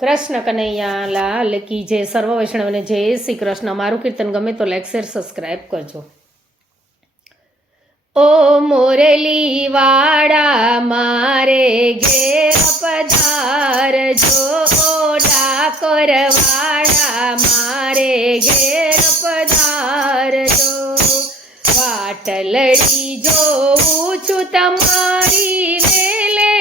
કૃષ્ણ કનૈયા લાલ કી જય. સર્વ વૈષ્ણવને જય શ્રી કૃષ્ણ. મારું કીર્તન ગમે તો લાઈક શેર સબસ્ક્રાઈબ કરજો. ઓ મોરલી વાડા મારે ઘેર પધારજો, ઓ ડાકોર વાડા મારે ઘેર પધારજો. વાટલડી જોઉં છું તમારી વેલે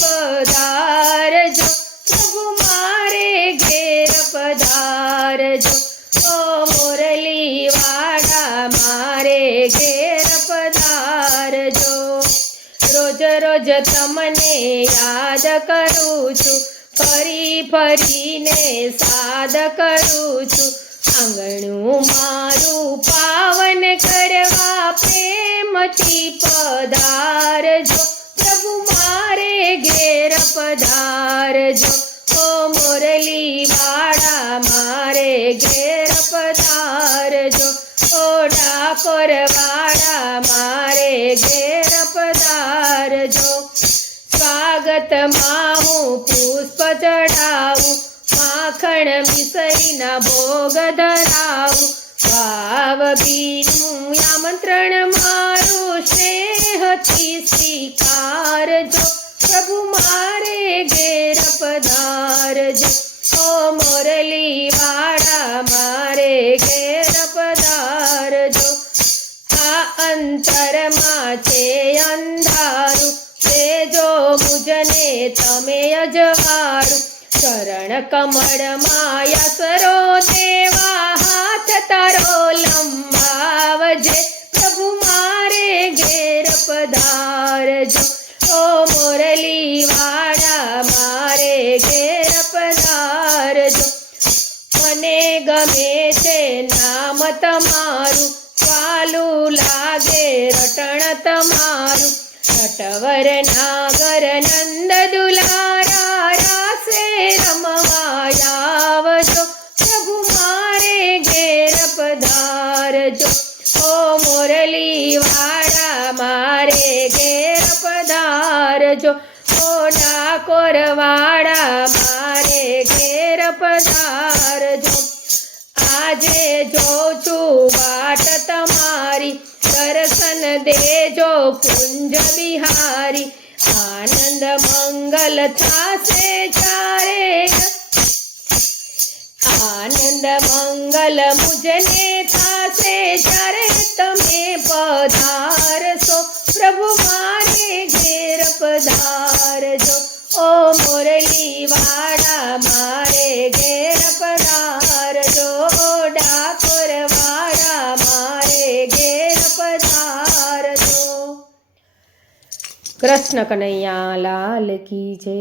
પધારજો, પ્રભુ મારે ઘેર પધારજો. ઓ મોરલી વાડા મારે ઘેર પધારજો. રોજ રોજ તમને યાદ કરું છું, ફરી ફરીને સાદ કરું છું. આંગણું મારું પાવન કરવા પ્રેમથી પધારજો, પ્રભુ મારે ઘેર પધારજો. ઓ મોરલી વાડા મારે ઘેર પધારજો, ઓ ડાકોર વાડા મારે ઘેર પધારજો. સ્વાગતમાં હું પુષ્પ ચડાવું, માખણ મિસરીના ભોગ ધરાવું. ભાવ ભીનું આમંત્રણ મારું સ્નેહથી સ્વીકારજો, પ્રભુ મારે ઘેર પધારજો. ઓ મોરલી વાડા મારે ઘેર પધારજો. આ અંતરમાં છે અંધારું, તેજો મુજને તમે અજવાળું. ચરણ કમળ માયાસરો દેવા, હાથ તારો લંબાવજે, પ્રભુ મારે ઘેર પધારજો. ઓ મોરલી વાડા મારે ઘેર પધારજો. મને ગમે છે નામ તમારું, વાલું લાગે રટણ તમારું. નટવર નાગર નંદ દુલારા, રાસે રમવા આવજો, પ્રભુ મારે ઘેર પધારજો. ઓ મોરલી વાડા મારે ઘેર પધારજો, ઓ ડાકોર વાડા મારે ઘેર પધારજો. આજે જોઉં છું વાટ તમારી, દર્શન દેજો કુંજ બિહારી. આનંદ મંગલ થાશે ચારે, આનંદ મંગલ મુજને થાશે જ્યારે તમે પધારશો, પ્રભુ મારે ઘેર પધારજો. ઓ મોરલી વાડા મારે ઘેર પધારજો, ઓ ડાકોર વાડા મારે ઘેર પધારજો. કૃષ્ણ કનૈયા લાલ કી જય.